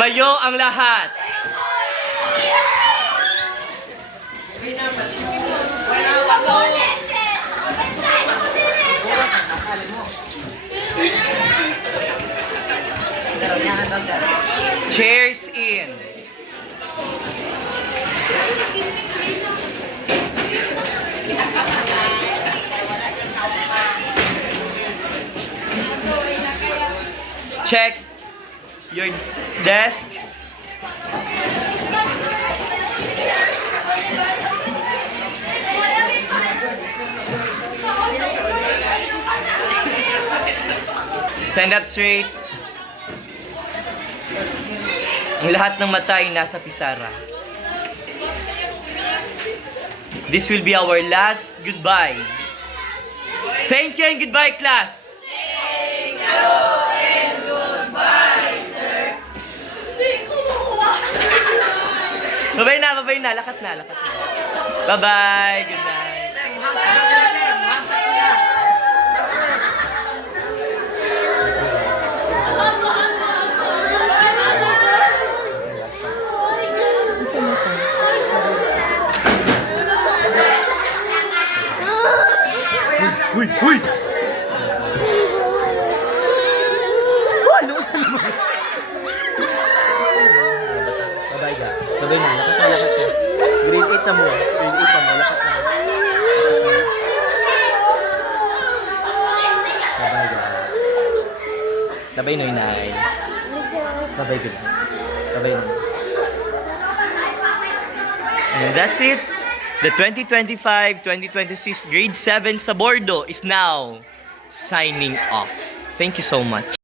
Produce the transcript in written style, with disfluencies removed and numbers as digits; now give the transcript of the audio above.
Tumayo ang lahat. Chairs in. Check your desk. Stand up straight. Ang lahat ng mata ay nasa pisara. This will be our last goodbye. Thank you and goodbye, class. Thank you and goodbye, sir. Hindi ko makuha. Babay na. Lakat na. Bye-bye. Good night. Huy! Babay na. Lakat na. Grade 8 na mo. Lakat na. Babay Noy Nay. Babay good. Babay Noy. And that's it. The 2025-2026 Grade 7 sa Bordo is now signing off. Thank you so much.